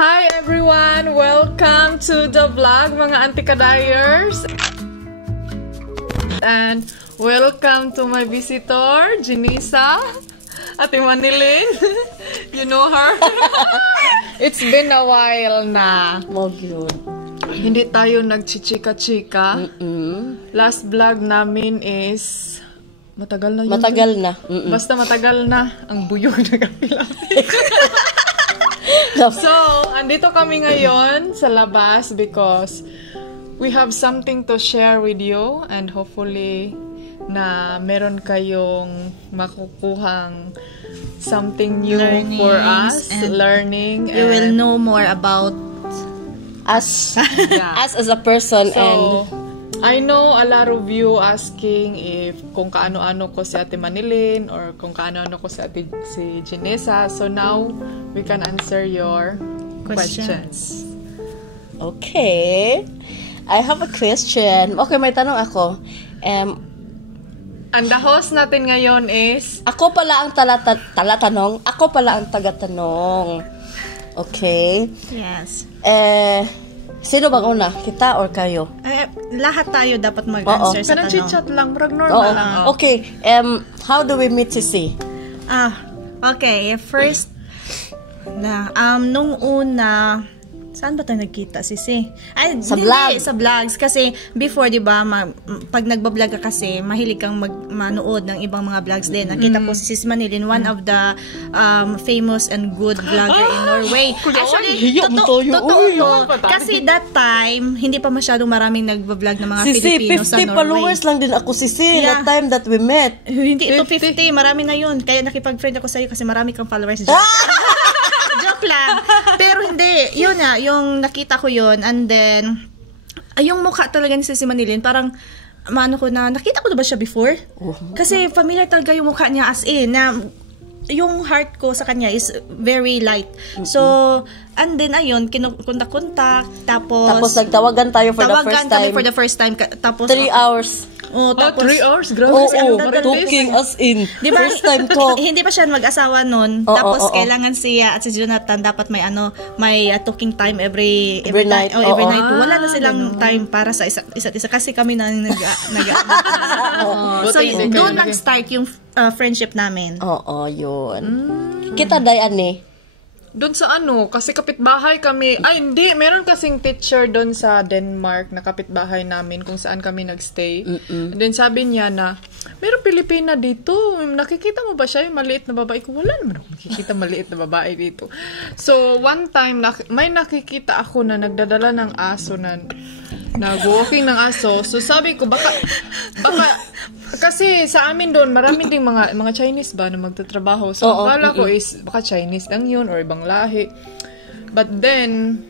Hi everyone! Welcome to the vlog, mga Antikadayers! And welcome to my visitor, Janisa, Ate Manilin. You know her? It's been a while na. Hindi tayo nagchichika-chika. Last vlog namin is matagal na yun. Matagal na. Basta matagal na. Ang buyog na kapila. So, andito kami ngayon sa labas because we have something to share with you and hopefully na meron kayong makukuhang something new for us, learning. You will know more about us, us as a person. So, and I know a lot of you asking if kung kaano-ano ko si Ate Manilin or kung kaano-ano ko si Janisa. So now, we can answer your questions. Okay. I have a question. Okay, may tanong ako. And the host natin ngayon is... Ako pala ang talatanong. Ako pala ang tagatanong. Okay. yes. Sino bang una? Kita or kayo? Lahat tayo dapat mag-answer sa Kanang tanong. chit-chat lang, brag normal lang. Okay. How do we meet si? Okay. First nung una, saan ba tayo nagkita, Sisi? Ay, Sa hindi, vlog. sa vlogs. Kasi before, di ba, pag nagbablog ka kasi, mahilig kang manood ng ibang mga vlogs din. Nakita ko si Sis Manilin, one of the famous and good vlogger in Norway. Actually, totoo. Kasi that time, hindi pa masyadong maraming nagbablog ng mga Filipino sa 50 Norway. followers lang din ako, Sisi. Yeah. The time that we met. Hindi ito 50, marami na yun. Kaya nakipag-friend ako sa'yo kasi marami kang followers dyan. Joke lang. Pero hindi, yun na, yung nakita ko yun, and then, yung mukha talaga ni Sisi Manilin, parang, nakita ko na ba siya before? Kasi familiar talaga yung mukha niya as in, na yung heart ko sa kanya is very light. So, and then ayun, kontak-kontak, tapos nagtawagan tayo for the first time. kami for the first time, tapos 3 hours. Tapos 3 hours? Grabe. Talking us in. Diba? First time talk. Hindi pa siya mag-asawa nun. Tapos kailangan siya at si Jonathan dapat may talking time every night. Every night. Wala na silang time para sa isa't isa kasi kami na So doon nag-start yung friendship namin. Yun. Kita dayan eh. Doon sa kasi kapitbahay kami. Ay, hindi. Meron kasing teacher doon sa Denmark na kapitbahay namin kung saan kami nagstay. And then sabi niya na, meron Pilipina dito. Nakikita mo ba siya yung maliit na babae? Ko, wala naman ako nakikita maliit na babae dito. So, one time, may nakikita ako na nagdadala ng aso na nag-walking ng aso. So, sabi ko, baka kasi sa amin doon, marami ding mga Chinese ba na magtatrabaho. So, akala ko is, baka Chinese lang yun or ibang lahi. But then,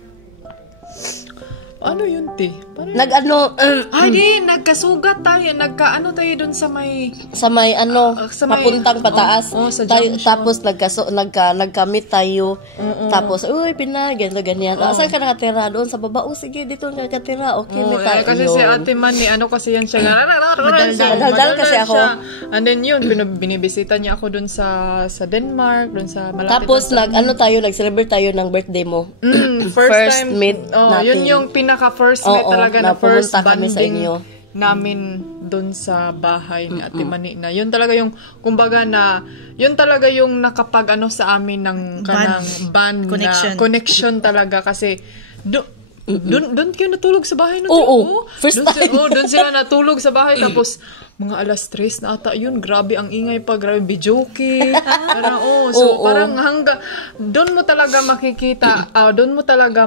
ano yun, te? Nagkasugat tayo. Tayo doon sa may papuntang pataas. Sa tapos nagkamit tayo. Tapos, uy, ganyan. Saan ka nakatira? Doon sa baba. Sige, dito nakatira. Okay, may tayo. Kasi si Ate Man, kasi yan siya. Madaldal kasi ako. And then yun, binibisita niya ako doon sa Denmark, doon sa malapit. Tapos, nag-celebrate tayo ng birthday mo. First time meet natin. Yun yung pinaka-first meet talaga na first kami sa banding inyo. namin doon sa bahay ni Ate Mani na. Yun talaga yung, kumbaga na, yun talaga yung nakapag sa amin ng kanang band connection talaga kasi doon kayo natulog sa bahay nun? First time. Doon sila natulog sa bahay tapos mga 3:00 na ata yun. Grabe ang ingay pa. Grabe, bijoki. Parang, parang hanggang, doon mo talaga makikita, doon mo talaga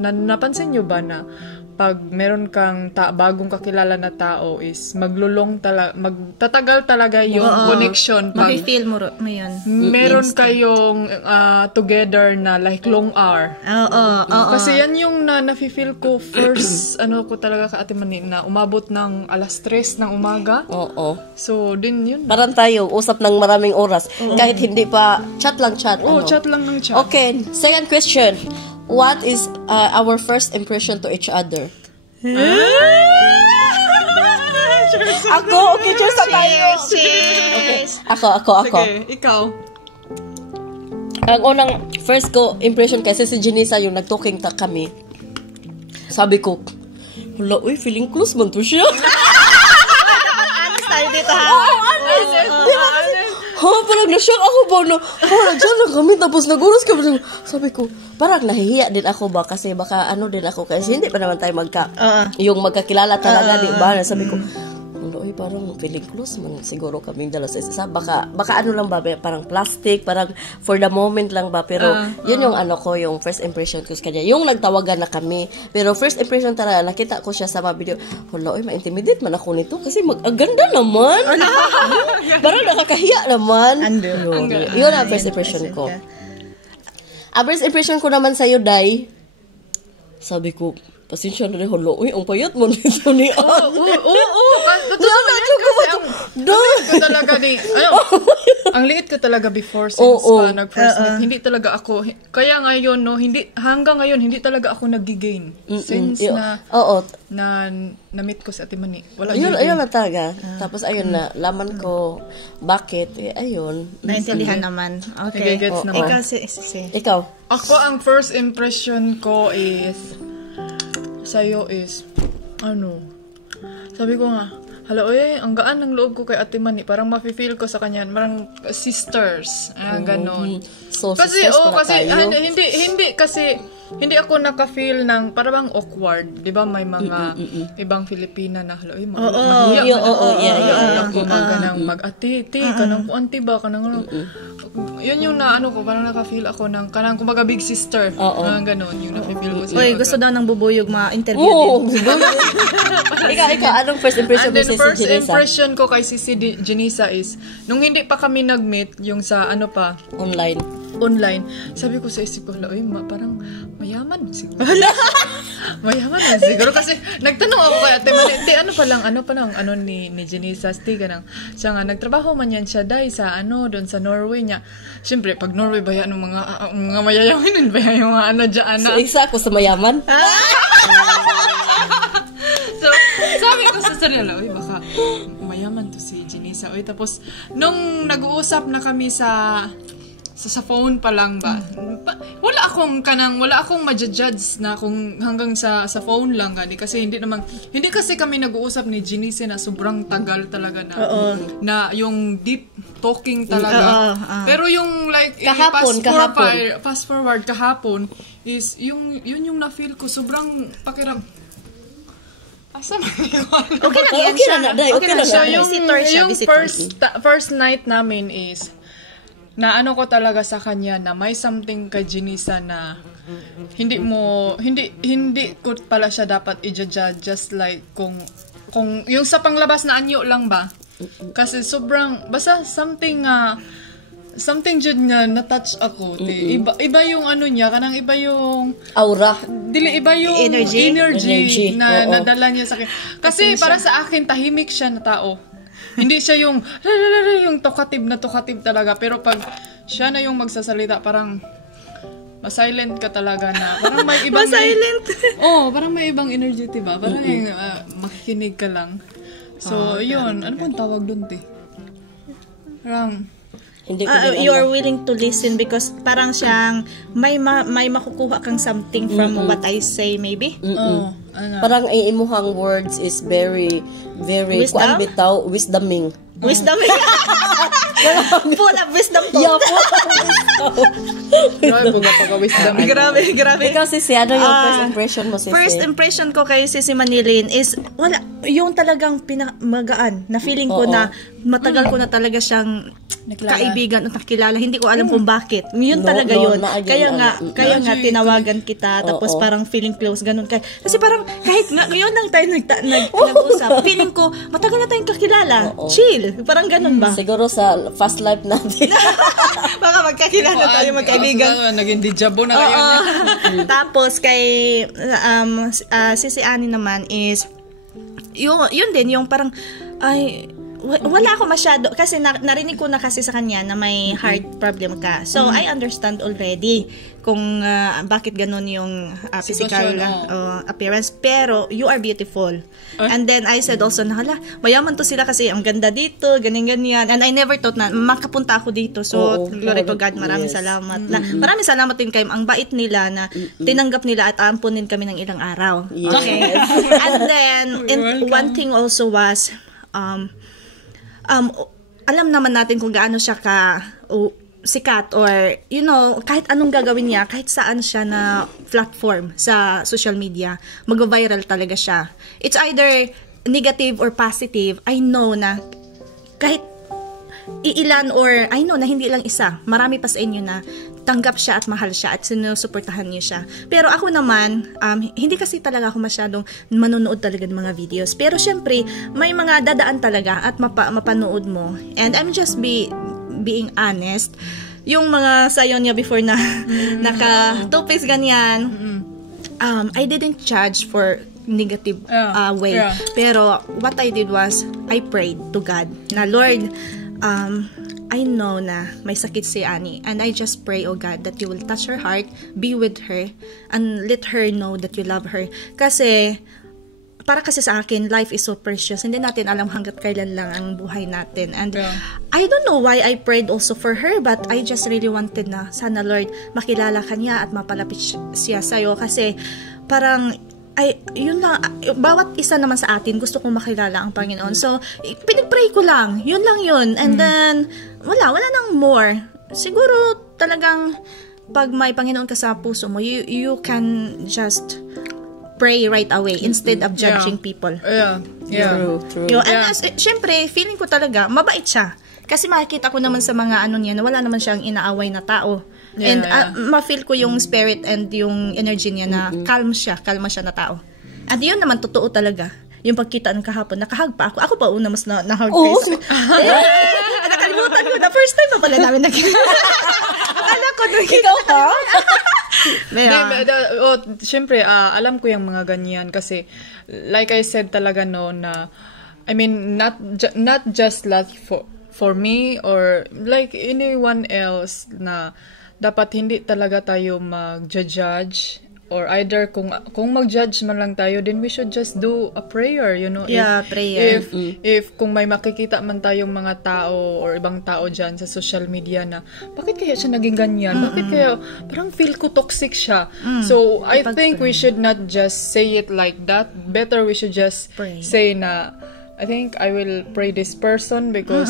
napansin nyo ba na pag meron kang bagong kakilala na tao is magtatagal talaga yung connection. Mafe-feel mo yun. Meron kayong together na like long hour. Kasi yan yung nafe-feel ko first, ko talaga ka Ate Mani, na umabot ng 3:00 ng umaga. So, din yun. Parang tayo, usap ng maraming oras. Kahit hindi pa, chat lang. Chat lang ng chat. Okay, second question. What is our first impression to each other? Ako, okay, cheers na tayo. Cheers. Okay. Ako. Sige, ikaw. Ang unang first ko impression kasi si Janisa yung nag-talking ta kami. Sabi ko, wala, uy, feeling close man to siya. Honest tayo dito, ha? Parang na-shock ako ba na, nagsiyan lang kami, tapos nagulos kami. Sabi ko, parang nahihiya din ako ba, kasi baka ano din ako, kasi hindi pa naman tayo yung magkakilala talaga, di ba? Sabi ko, uy, parang feeling close man siguro kaming dala sa isa. Baka ano lang ba, parang plastic, parang for the moment lang ba, pero yun yung ano ko, yung first impression ko sa kanya. Yung nagtawagan na kami, pero first impression talaga, nakita ko siya sa mga video, hala, uy, ma-intimidate man ako nito, kasi ganda naman. Parang nakakahiya naman. Yun ang first impression ko. Ang first impression ko naman sa'yo, Day, sabi ko, pasensya na rin, hala, uy, ang payat mo nito ni Ann. Ko talaga ni, ang liit ko talaga before since nag-first meet. Hindi talaga ako, kaya ngayon, no, hanggang ngayon, hindi talaga ako nag-gain. Since na-meet ko si Ate Mani. Ayun na talaga. Tapos ayun na, laman ko, bakit, ayun. Naintindihan naman. Okay. Gets naman. Ikaw? Ako, ang first impression ko is, sa'yo is, sabi ko nga, hala, oy, ang gaan ng loob ko kay Ate Mani. Parang mafe-feel ko sa kanya. Parang sisters. Ganon. So, kasi, sisters kasi, hindi ako naka-feel ng parang awkward. Di ba may mga ibang Filipina na, hala, oy, mahiya. Ako mag-ati, kanang kuanti ba, kanang yun yung ko, parang naka-feel ako ng, kanang kumaga big sister. Ganon, yung nafe-feel ko siya. Uy, gusto daw ng bubuyog ma-interview din. Ikaw, anong first impression mo si first Janisa? impression ko kay si Janisa is, nung hindi pa kami nag-meet, yung sa online, sabi ko sa isip ko, uy, parang mayaman siguro. Mayaman siguro kasi nagtanong ako kay Ate Mani, ano pa lang ni Janisa, siya nga nagtrabaho man yan siya dahil sa doon sa Norway niya. Siyempre, pag Norway ba yan, mga mayayaman ba yan, yung mga dyan na. So, isa ako sa mayaman? So, sabi ko sa sarili, uy, baka mayaman to si Janisa. Uy, tapos, nung nag-uusap na kami sa phone pa lang ba, wala akong ma-judge na kung hanggang sa phone lang gani, kasi hindi kasi kami nag-uusap ni Janisa na sobrang tagal talaga na yung deep talking talaga. Pero yung like fast forward kahapon is yun yung na-feel ko sobrang pakiram. Asa man yun? Okay na siya. Yung first night namin is na ko talaga sa kanya na may something kay Janisa na hindi ko pala siya dapat i-judge, just like kung yung sa panglabas na anyo lang ba, kasi sobrang basta something jud nga na-touch ako. Iba yung niya, kanang iba yung aura. Dili, iba yung energy na nadala niya sa akin. Kasi para sa akin, tahimik siya na tao. Hindi siya yung talkative talaga. Pero pag siya na yung magsasalita, parang ma-silent ka talaga na. Parang may ibang... Ma-silent? Parang may ibang energy, diba? Parang makikinig ka lang. So, yun. Ano bang tawag doon, te? Parang... you are willing to listen because parang siyang may makukuha kang something from what I say, maybe. Parang imuhang words is very kuan bitaw, wisdoming. Full of wisdom to. Yeah, full of wisdom. Grabe. Ikaw si ano yung first impression mo, Sisi? First impression ko kay Sisi Manilin is wala, yung talagang pinamagaan na feeling ko na matagal ko na talaga siyang kaibigan at nakilala. Hindi ko alam kung bakit. Yun talaga yun. Kaya nga tinawagan kita, tapos parang feeling close, ganun. Kasi parang kahit ngayon lang tayo nag-usap, feeling ko matagal na tayong kakilala. Chill. Parang ganun ba? Siguro sa fast life natin. Baka magkakilala tayo, magkaibigan. Naging dijabo na kayo niya. Tapos kay Sisi Ani naman is yun din, yung parang ay wala ako masyado, kasi narinig ko na kasi sa kanya na may heart problem ka. So, I understand already kung bakit ganun yung physical appearance. Pero, you are beautiful. And then, I said also, hala, mayaman to sila kasi ang ganda dito, ganyan-ganyan. And I never thought na makapunta ako dito. So, glory to God, maraming salamat. Maraming salamat din kayo. Ang bait nila na tinanggap nila at ampunin kami ng ilang araw. Okay? And then, one thing also was, alam naman natin kung gaano siya sikat, or kahit anong gagawin niya, kahit saan siya na platform sa social media, mag-viral talaga siya. It's either negative or positive. I know na kahit iilan, or I know na hindi lang isa, marami pa sa inyo na tanggap siya at mahal siya at sinusuportahan niyo siya. Pero ako naman, hindi kasi talaga ako masyadong manonood talaga ng mga videos. Pero syempre, may mga dadaan talaga at mapanood mo. And I'm just being honest. Yung mga sayo niya before na naka-two-face ganyan, I didn't judge for negative way. Pero what I did was, I prayed to God na, Lord, I know na may sakit si Annie, and I just pray, oh God, that you will touch her heart, be with her, and let her know that you love her. Kasi, para kasi sa akin, life is so precious. Hindi natin alam hanggat kailan lang ang buhay natin. And I don't know why I prayed also for her, but I just really wanted na, sana Lord, makilala ka niya at mapalapit siya sa'yo. Kasi, parang, yun lang, bawat isa naman sa atin gusto kong makilala ang Panginoon. So, pinag-pray ko lang. Yun lang yun. And then, wala nang more. Siguro, talagang, pag may Panginoon ka sa puso mo, you can just pray right away instead of judging people. True. And syempre, feeling ko talaga, mabait siya. Kasi makikita ko naman sa mga niya na wala naman siyang inaaway na tao. And ma-feel ko yung spirit and yung energy niya na kalma siya na tao. At yun naman, totoo talaga. Yung pagkita ng kahapon, nakahag pa ako. Ako pa una mas nahag kayo. Nakalimutan ko na. First time pa pala namin nakita. Akala ko, ikaw ka? Siyempre, alam ko yung mga ganyan kasi, like I said talaga na, I mean, not just like for me or like anyone else na dapat hindi talaga tayo mag-judge, or either kung mag-judge man lang tayo, then we should just do a prayer, prayer. If kung may makikita man tayong mga tao or ibang tao dyan sa social media na, bakit kaya siya naging ganyan? Bakit kaya, parang feel ko toxic siya. So, I think we should not just say it like that. Better we should just say na, I think I will pray this person because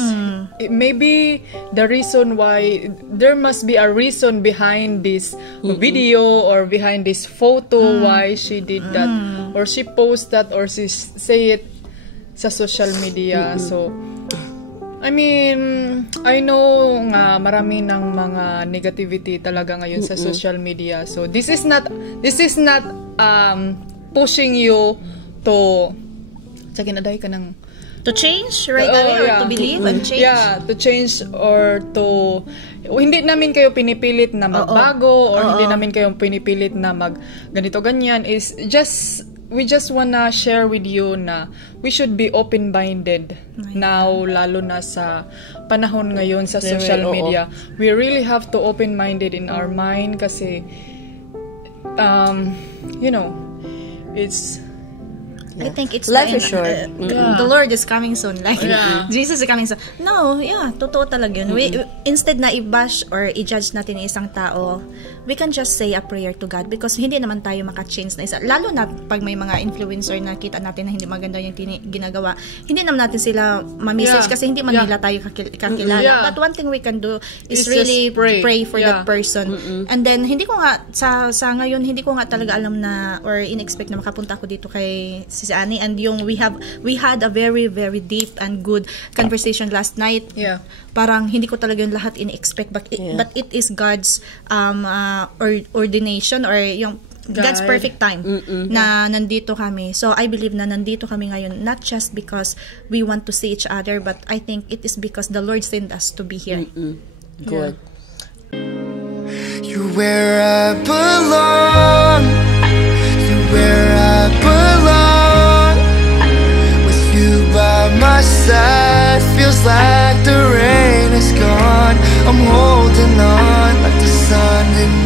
it may be the reason why, there must be a reason behind this video or behind this photo why she did that or she post that or she say it sa social media. So, I mean, I know nga marami ng mga negativity talaga ngayon sa social media. So, this is not pushing you to to change right away or to believe and change. Yeah, to change or to hindi namin kayo pinipilit na magbago or hindi namin kayo pinipilit na mag ganito ganyan, is just we just wanna share with you na we should be open-minded now, lalo na sa panahon ngayon sa social media. We really have to open-minded in our mind kasi it's I think it's life is short. The Lord is coming soon. Like, Jesus is coming soon. No, totoo talaga yun. Instead na i-bash or i-judge natin isang tao, we can just say a prayer to God because hindi naman tayo maka-change na isa. Lalo na pag may mga influencer na kita natin na hindi maganda yung ginagawa, hindi naman natin sila ma-message kasi hindi man nila tayo kakilala. But one thing we can do is really pray for that person. And then, hindi ko nga, sa ngayon, hindi ko nga talaga alam na or in-expect na makapunta ako dito kay si Annie, and yung we had a very very deep and good conversation last night. Parang hindi ko talaga yung lahat in-expect, but it is God's ordination or yung God's perfect time na nandito kami. So I believe na nandito kami ngayon not just because we want to see each other, but I think it is because the Lord sent us to be here. Good. You're where I belong. You're where I belong. With you by my side. holding on like the sun in